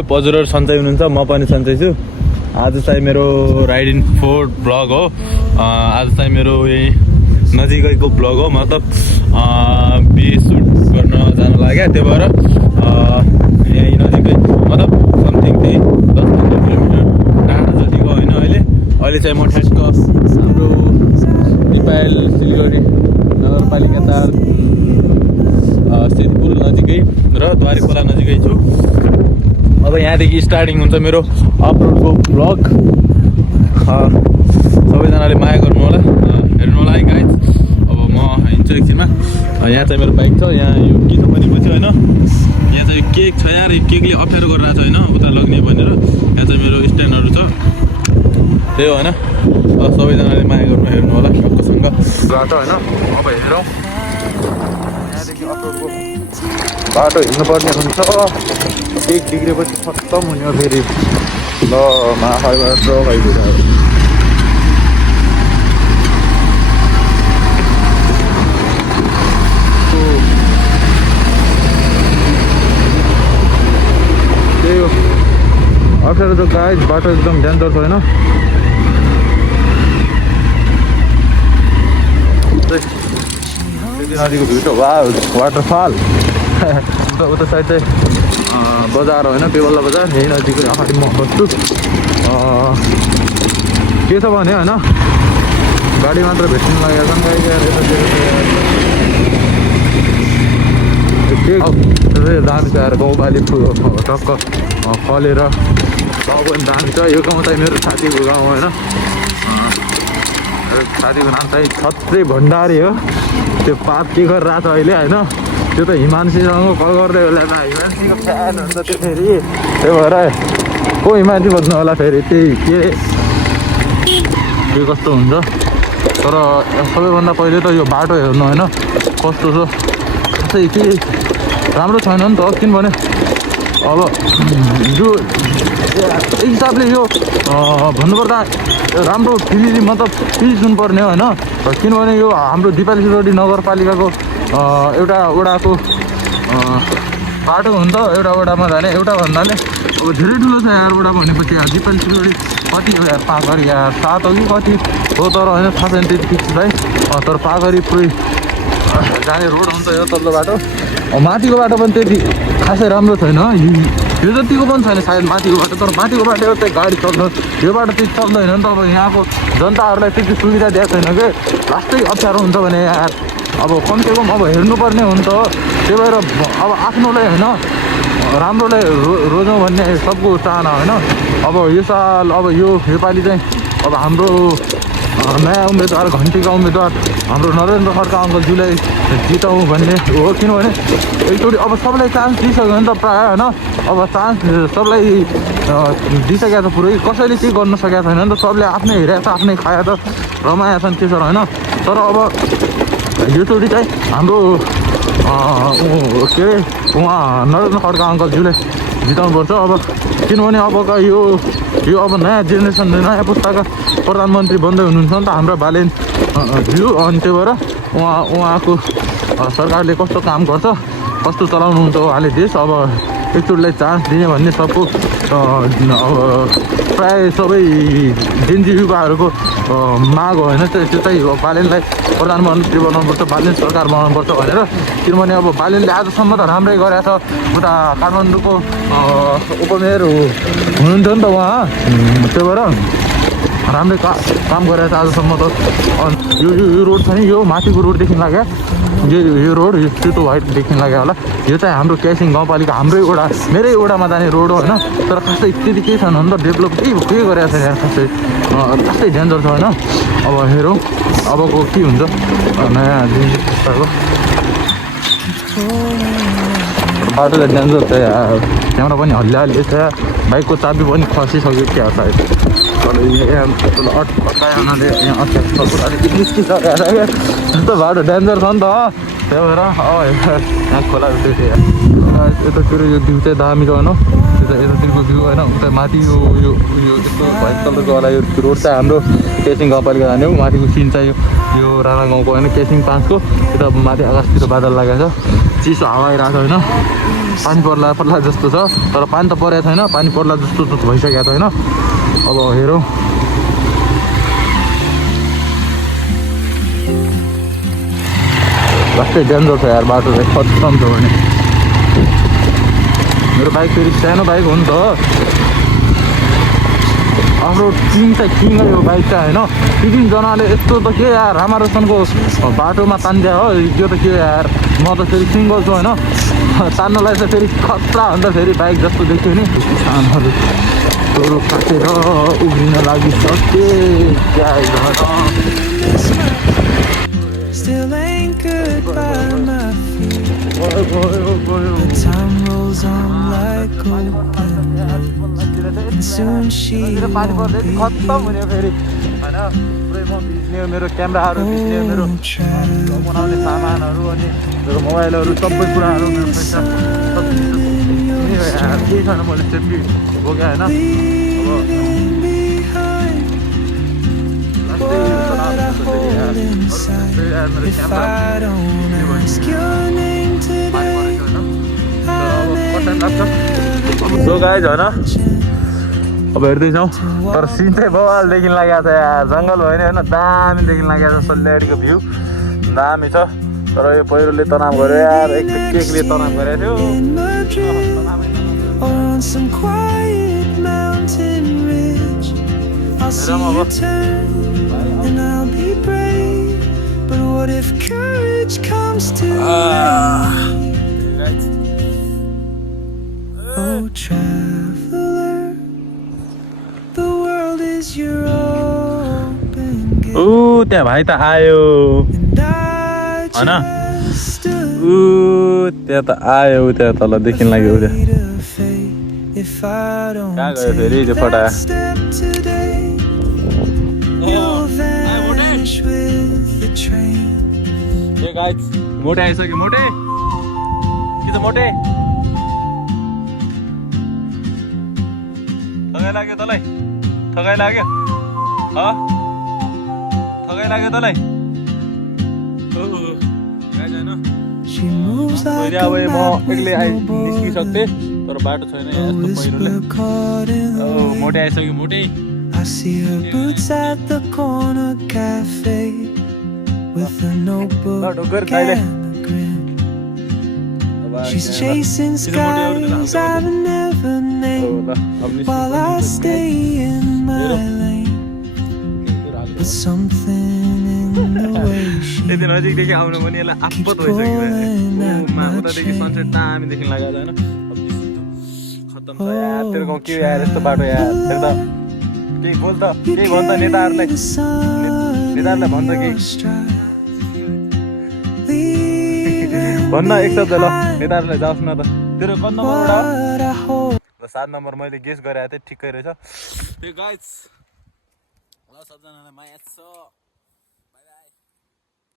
भयो पजुरहरू सन्चै हुनुहुन्छ, म पनि सन्चै छु। आज चाहिँ मेरो राइड इन फोर्ट ब्लग हो। आज चाहिँ मेरो यही नजिकैको ब्लग हो, मतलब बिहे सुट गर्न जानु लाग्यो, त्यो भएर यहीँ नजिकै मतलब समथिङ त्यही 10-15 किलोमिटर टाढा जतिको होइन। अहिले चाहिँ म ठ्याक्क हाम्रो दिपायल सिलगढी नगरपालिका 4 सिद्धपुर नजिकै र द्वारे खोला नजिकै छु। अब यहाँदेखि स्टार्टिङ हुन्छ मेरो अपलोडको ब्लग। सबैजनाले माया गर्नु होला, हेर्नु होला है गाइज। अब म हिँड्छु एकछिनमा। यहाँ चाहिँ मेरो बाइक छ, यहाँ यो के छ पनि पछि होइन, यहाँ चाहिँ केक छ यार, यो केकले अप्ठ्यारो गरिरहेको छ होइन उता लग्ने भनेर। यहाँ चाहिँ मेरो स्ट्यान्डहरू छ, त्यही हो होइन। सबैजनाले माया गर्नु, हेर्नु होला टक्कसँग बाटो होइन। अब हेरौँ यहाँदेखि अपलोडको बाटो हिँड्नुपर्ने हुन्छ। केक बिग्रेपछि खत्तम हुने हो फेरि। ल माखाइबाट खाइदिएर त्यही हो अप्ठ्यारो त गाइज, बाटो एकदम डेन्जर छ होइन। नदीको भिडियो वा वाटरफल उता साइड चाहिँ बजार होइन, पेबल्ला बजार, यही नजिकै अगाडि म बस्छु। के छ भने होइन, गाडी मात्र भेट्नु लागेको छ के दामी छ यार। गाउँबाली टक्क फलेर गाउँ पनि दामी छ। यो गाउँ चाहिँ मेरो साथीको गाउँ होइन। साथीको नाम चाहिँ छत्रे भण्डारी हो। त्यो पाप के गरिरहेको छ अहिले होइन, त्यो त हिमांशीसँग कल गर्दै होला त। हिमांशीको फ्यान हुन्छ त्यो फेरि, त्यही भएर को हिमांशी बज्नु होला फेरि। त्यही के कस्तो हुन्छ। तर सबैभन्दा पहिले त यो बाटो हेर्नु होइन कस्तो छ। खासै के राम्रो छैन नि त, किनभने अब यो एक हिसाबले यो भन्नुपर्दा राम्रो फिरी मतलब पिस हुनुपर्ने होइन। किनभने यो हाम्रो दिपायल सिलगढी नगरपालिकाको एउटा वडाको बाटो हुन्छ। एउटा वडामा जाने, एउटा भन्नाले अब धेरै ठुलो छ यार वडा भनेपछि। दिपायल सिलगढी कति हो यार, पाखरी यार 7 हो कि कति हो, तर होइन थाहा छैन त्यति फिक्स भाइ। तर पाखरी पुरै जाने रोड हुन्छ यो तल्लो बाटो। माथिको बाटो पनि त्यति खासै राम्रो छैन, यो जतिको पनि छैन सायद माथिको बाटो। तर माथिको बाटो चाहिँ गाडी चल्छ, यो बाटो त्यति चल्दैन नि त। अब यहाँको जनताहरूलाई त्यति सुविधा दिएको छैन कि लास्टै अप्ठ्यारो हुन्छ भने यार। अब कमसेकम अब हेर्नुपर्ने हुन्छ। त्यही भएर अब आफ्नोलाई होइन राम्रोलाई रोजौँ भन्ने सबको चाहना होइन। अब यो साल अब योपालि चाहिँ अब हाम्रो नयाँ उम्मेदवार घन्टीका उम्मेदवार हाम्रो नरेन्द्र खड्का अङ्कलज्यूलाई जिताउँ भन्ने हो। किनभने एकचोटि अब सबलाई चान्स दिइसक्यो नि त प्रायः होइन। अब चान्स सबलाई दिइसकेको छ पुरै, कसैले केही गर्न सकेको छैन नि त। सबले आफ्नै हेरेको छ, आफ्नै खाया त रमाएका छन् त्यसो होइन। तर अब योचोटि चाहिँ हाम्रो के अरे उहाँ नरेन्द्र खड्का अङ्कलज्यूले जिताउनुपर्छ। अब किनभने अबका यो अब नयाँ जेनेरेसन नयाँ पुस्ताका प्रधानमन्त्री बन्दै हुनुहुन्छ नि त हाम्रा बालेन ज्यू। अनि त्यही भएर उहाँको सरकारले कस्तो काम गर्छ, कस्तो चलाउनुहुन्छ उहाँले देश। अब एकचोटिलाई चान्स दिने भन्ने सबको अब प्रायः सबै जेनजी युवाहरूको माग हो होइन। त्यो चाहिँ बालेनलाई प्रधानमन्त्री बनाउनुपर्छ, बालेन सरकार बनाउनुपर्छ भनेर। किनभने अब बालेनले आजसम्म त राम्रै गरेको छ, उता काठमाडौँको उपमेयर हुनुहुन्थ्यो नि त उहाँ। त्यही भएर राम्रै काम गरेको छ आजसम्म त। यो रोड छ नि, यो माथिको रोडदेखि लाग्यो, यो रोड यो सेतो व्हाइटदेखि लाग्यो होला। यो चाहिँ हाम्रो क्यासिङ गाउँपालिका हाम्रै वडा मेरै वडामा जाने रोड हो होइन। तर खासै त्यति केही छैन नि त, डेभलप केही गरेको छैन यहाँ खासै, खासै डेन्जर छ होइन। अब हेरौँ अबको के हुन्छ नयाँ पुस्ताको बाटो त डेन्जर छ यार। क्यामेरा पनि हल्लिहाल्यो छ, बाइकको चाबी पनि खसिसक्यो क्या सायद। अट्काउनाले यहाँ अलिक निस्किसकेको छ क्या, त्यस्तो बाटो डेन्जर छ नि त। त्यही भएर यहाँ खोला देखेँ यतातिर यो भ्यू चाहिँ दामी छ होइन यतातिरको भ्यू होइन उता माथि यो यो यो यस्तो व्हाइट कलरको वाला यो रोड चाहिँ हाम्रो केसिङ गाउँपालिका जाने हो माथिको सिन चाहिँ यो राणा गाउँको होइन केसिङ 5 को यता माथि आकाशतिर बादल लागेको छ चिसो हावा आइरहेको छ होइन पानी पर्ला जस्तो छ तर पानी त परेको छैन पानी पर्ला जस्तो त भइसकेको छ होइन अब हेरौँ वास्तै डेन्जर छ यार बाटो चाहिँ खत्तम छ भने मेरो बाइक फेरि सानो बाइक हो नि त आफ्नो किङ चाहिँ किङ हो यो बाइक चाहिँ होइन 3 जनाले यस्तो त के यार रामारोसनको बाटोमा तान्दिया हो त्यो त के यार म त फेरि सिङ्गल छु होइन तान्नलाई चाहिँ फेरि खतरा हो नि त फेरि बाइक जस्तो देख्यो नि किसानहरू टोरो काटेर उभिन लागिसके Still anchored by my feet. Time rolls on like open and soon she won't be here. मेरो क्यामेराहरू भिज्ने मेरो बनाउने सामानहरू अनि मेरो मोबाइलहरू सबै कुराहरू मेरो पैसा सब केही छैन मैले सेफ्टी बोकेँ होइन सो गाइज होइन अब हेर्दैछौँ तर सिन चाहिँ बवाल देखिन लागेको छ यार जङ्गल भयो नि होइन दामी देखिन लागेको छ सल्याडीको भ्यू दामी छ तर यो पहिरोले तनाव गर्यो यार एक केकले तनाव गरेको थियो On some quiet mountain ridge, I'll see you turn and I'll be brave. But what if courage comes too late? Oh, traveler, the world is your open gate. त्यहाँ भाइ त आयो And I होइन just stood त्यहाँ त आयो त्यहाँ तल देखिन लाग्यो त्यहाँ afraid of fate. If I don't कहाँ गयो फेरि त्यो take फटा that step today, you'll vanish with the train. A guys मोटे आइसक्यो मोटे कि त मोटे थकाइ लाग्यो तँलाई थकाइ लाग्यो थकाइ लाग्यो तँलाई गाइज होइन She moves like अहिले a अब म map with एक्लै no निस्किसक्थेँ border. तर बाटो छैन यहाँ यस्तो पहिरोले Whisper caught in the मोटे आइसक्यो मोटे I see her boots at the corner cafe with a notebook Dhokar and खाइले a grin. She's chasing skies I've never named while I stay in my lane. But something in the way she त्यति नजिकदेखि आउनु पनि यसलाई आपत भइसक्यो उतादेखि sunset दामी देखिन लागेको होइन खत्तम छ यार तेरो गाउँ के यार यस्तो बाटो यार फेरि त केही बोल त केही भन् त नेताहरूलाई भन् त केही भन्न एक शब्द ल नेताहरूलाई जाओस् न त तेरो कति नम्बरबाट हो 7 नम्बर मैले गेस गरेको थिएँ ठिकै रहेछ त्यो गाइज ल सबजनालाई माया छ